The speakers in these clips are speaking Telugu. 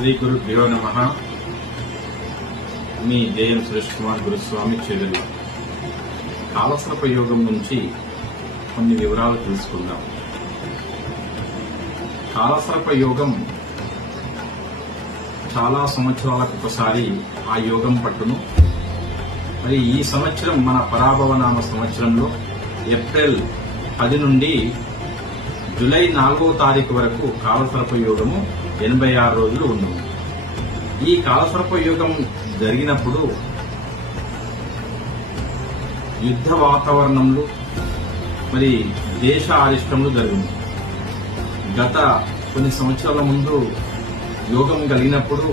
శ్రీ గురుభ్యో నమః. మీ జేఎం సురేష్ కుమార్ గురుస్వామి చెరుల. కాలసర్ప యోగం నుంచి కొన్ని వివరాలు తెలుసుకుందాం. కాలసర్ప యోగం చాలా సంవత్సరాలకు ఒకసారి ఆ యోగం పట్టును. మరి ఈ సంవత్సరం మన పరాభవనామ సంవత్సరంలో ఏప్రిల్ 10 నుండి జూలై 4వ తారీఖు వరకు కాలసర్ప యోగము 86 రోజులు ఉండవు. ఈ కాలసర్ప యోగం జరిగినప్పుడు యుద్ధ వాతావరణంలో మరి దేశ అరిష్టములు జరిగింది. గత కొన్ని సంవత్సరాల ముందు యోగం కలిగినప్పుడు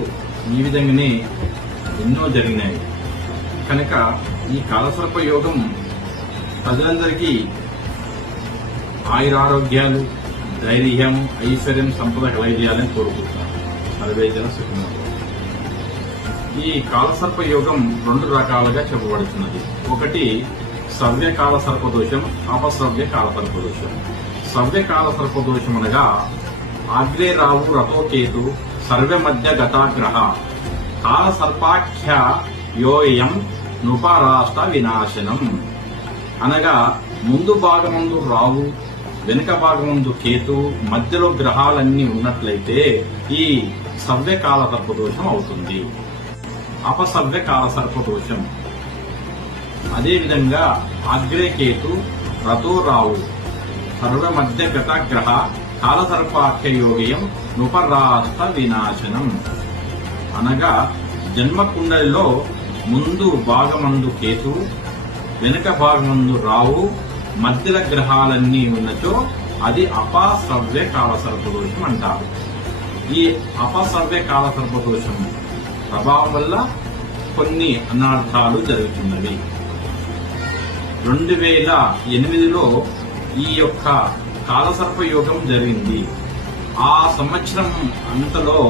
ఈ విధంగానే ఎన్నో జరిగినాయి. కనుక ఈ కాలసర్ప యోగం ప్రజలందరికీ ఆయురారోగ్యాలు, ధైర్యం, ఐశ్వర్యం, సంపద కలగజేయాలని కోరుకుంటున్నాను. సర్వేజన సుఖినో. ఈ కాలసర్ప యోగం 2 రకాలుగా చెప్పబడుతున్నది. ఒకటి సవ్య కాలసర్ప దోషం, అపసవ్య కాలసర్ప దోషం. సవ్య కాలసర్ప దోషం అనగా అగ్రే రావు రథోకేతు సర్వ మధ్య గతాగ్రహ కాలసర్పాఖ్య యోయం నృపరాష్ట్ర వినాశనం అనగా ముందు భాగమందు రావు, వెనుక భాగమందు కేతు, మధ్యలో గ్రహాలన్నీ ఉన్నట్లయితే ఈ సవ్య కాలసర్ప దోషం అవుతుంది. అపసవ్య కాలసర్ప దోషం అదేవిధంగా అగ్రే కేతు రథో రావు సర్వ మధ్య గతగ్రహ కాలసర్పాఖ్య యోగయం నృపరాష్ట్ర వినాశనం అనగా జన్మకుండలిలో ముందు భాగమందు కేతు, వెనుక భాగమందు రావు, మధ్యల గ్రహాలన్నీ ఉన్నచో అది అపసవ్య కాలసర్ప దోషం అంటారు. ఈ అపసవ్య కాలసర్ప దోషం ప్రభావం వల్ల కొన్ని అనర్థాలు జరుగుతున్నవి. 2008లో ఈ యొక్క కాలసర్ప యోగం జరిగింది. ఆ సంవత్సరం అంతలో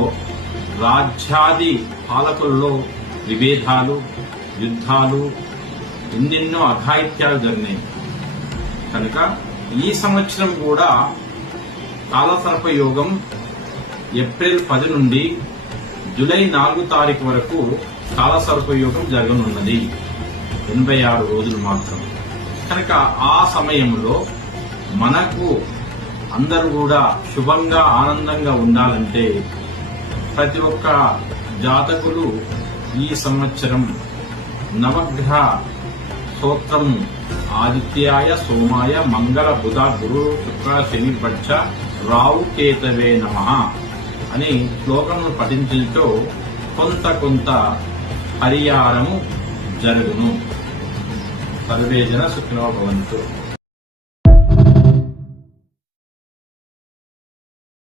రాజ్యాది పాలకుల్లో విభేదాలు, యుద్ధాలు, ఎన్నెన్నో అఘాయిత్యాలు జరిగినాయి. కనుక ఈ సంవత్సరం కూడా కాలసర్ప యోగం ఏప్రిల్ 10 నుండి జూలై 4 తారీఖు వరకు కాలసర్ప యోగం జరగనున్నది. 86 రోజులు మాత్రం. కనుక ఆ సమయంలో మనకు అందరూ కూడా శుభంగా ఆనందంగా ఉండాలంటే ప్రతి ఒక్క జాతకులు ఈ సంవత్సరం నవగ్రహ స్తోత్రం ఆదిత్యాయ, సోమాయ, మంగళ, బుధ, గురు, శుక్ర, శని, పక్ష, రావు కేతవే నమః అని శ్లోకమును పఠించడంతో కొంత పరిహారము జరుగును. సర్వేజన సుఖినో భవంతు.